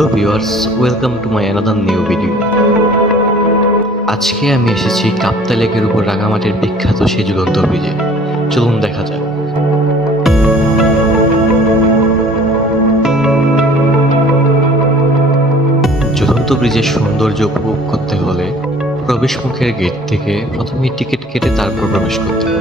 Hello viewers, welcome to my another new video. আজকে আমি এসেছি কাপ্তাই লেকের উপর রাঙামাটির বিখ্যাত সেই ঝুলন্ত ব্রিজে। চলুন দেখা যাক। ঝুলন্ত ব্রিজের সৌন্দর্য উপভোগ করতে হলে প্রবেশ মুখের গেট থেকে প্রথমে টিকিট কেটে তারপর প্রবেশ করতে হবে।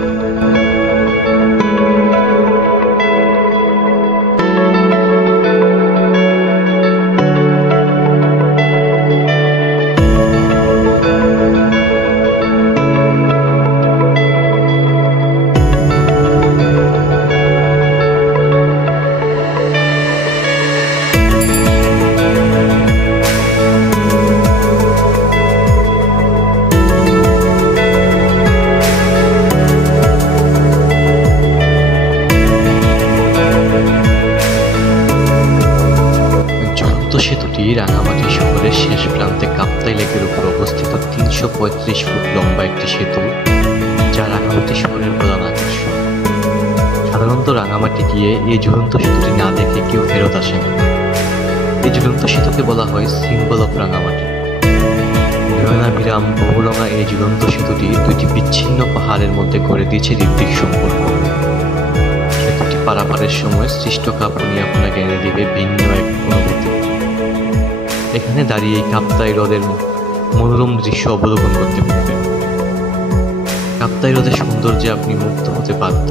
সেতুটি রাঙামাটি শহরের শেষ প্রান্তে কাপ্তাই লেকের উপর অবস্থিত ৩৩৫ ফুট লম্বা একটি সেতু, যা রাঙামাটি শহরের প্রধান আকর্ষণ। সাধারণত রাঙামাটি গিয়ে এই ঝুলন্ত সেতুটি না দেখে কেউ ফেরত আসে না। এই ঝুলন্ত সেতুকে বলা হয় সিম্বল অফ রাঙামাটি। নয়নাভিরাম বহুরঙা এই ঝুলন্ত সেতুটি দুইটি বিচ্ছিন্ন পাহাড়ের মধ্যে গড়ে দিয়েছে হৃদ্যিক সম্পর্ক। সেতুটি পারাপারের সময় সৃষ্ট কাঁপুনি আপনাকে এনে দিবে ভিন্ন এক অনুভূতি। এখানে দাঁড়িয়ে কাপ্তাই হ্রদের মনোরম দৃশ্য অবলোকন করতে পারবেন। কাপ্তাই হ্রদের সৌন্দর্যে আপনি মুগ্ধ হতে বাধ্য।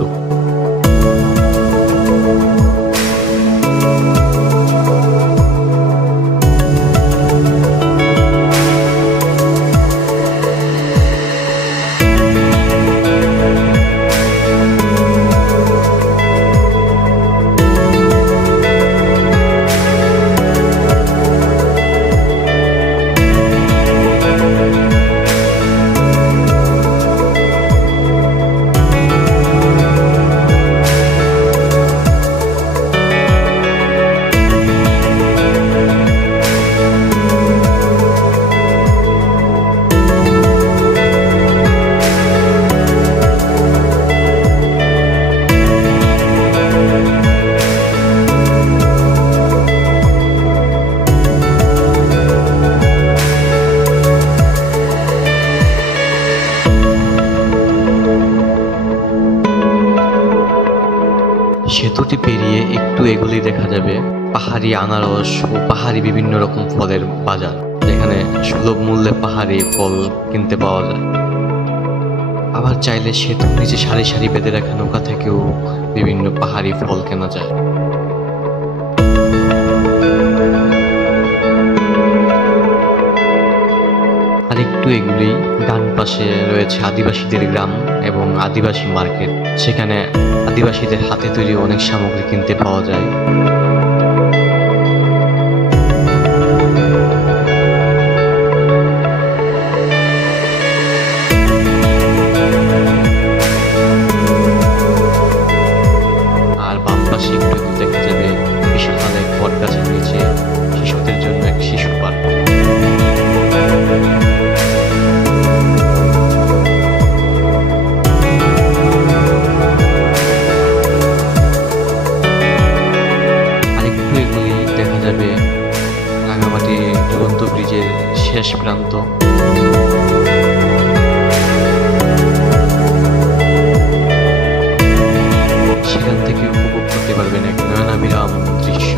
সেতুটি পেরিয়ে একটু এগুলি দেখা যাবে পাহাড়ি আনারস ও পাহাড়ি বিভিন্ন রকম ফলের বাজার, যেখানে সুলভ মূল্যে পাহাড়ি ফল কিনতে পাওয়া যায়। আবার চাইলে সেতুর নিচে সারি সারি বেঁধে রাখা নৌকা থেকেও বিভিন্ন পাহাড়ি ফল কেনা যায়। আর একটু এগুলি ডান পাশে রয়েছে আদিবাসীদের গ্রাম এবং আদিবাসী মার্কেট। সেখানে আদিবাসীদের হাতে তৈরি অনেক সামগ্রী কিনতে পাওয়া যায়। আর বাম পাশে একটু দেখা যাবে বিশাল এক বট গাছের নিচে শিশুদের জন্য এক শিশু পার্ক। রাঙামাটি ঝুলন্ত ব্রিজের শেষ প্রান্ত। সেখান থেকে উপভোগ করতে পারবেন এক নয়নাভিরাম দৃশ্য।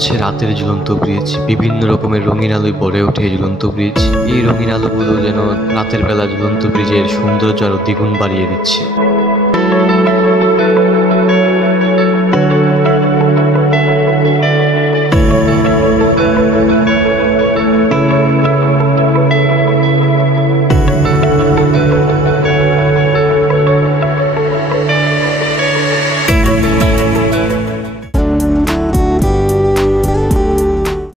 হচ্ছে রাতের ঝুলন্ত ব্রিজ। বিভিন্ন রকমের রঙিন আলোয় ভরে ওঠে এই ঝুলন্ত ব্রিজ। এই রঙিন আলোগুলো যেন রাতের বেলা ঝুলন্ত ব্রিজের সৌন্দর্য আরো দ্বিগুণ বাড়িয়ে দিচ্ছে।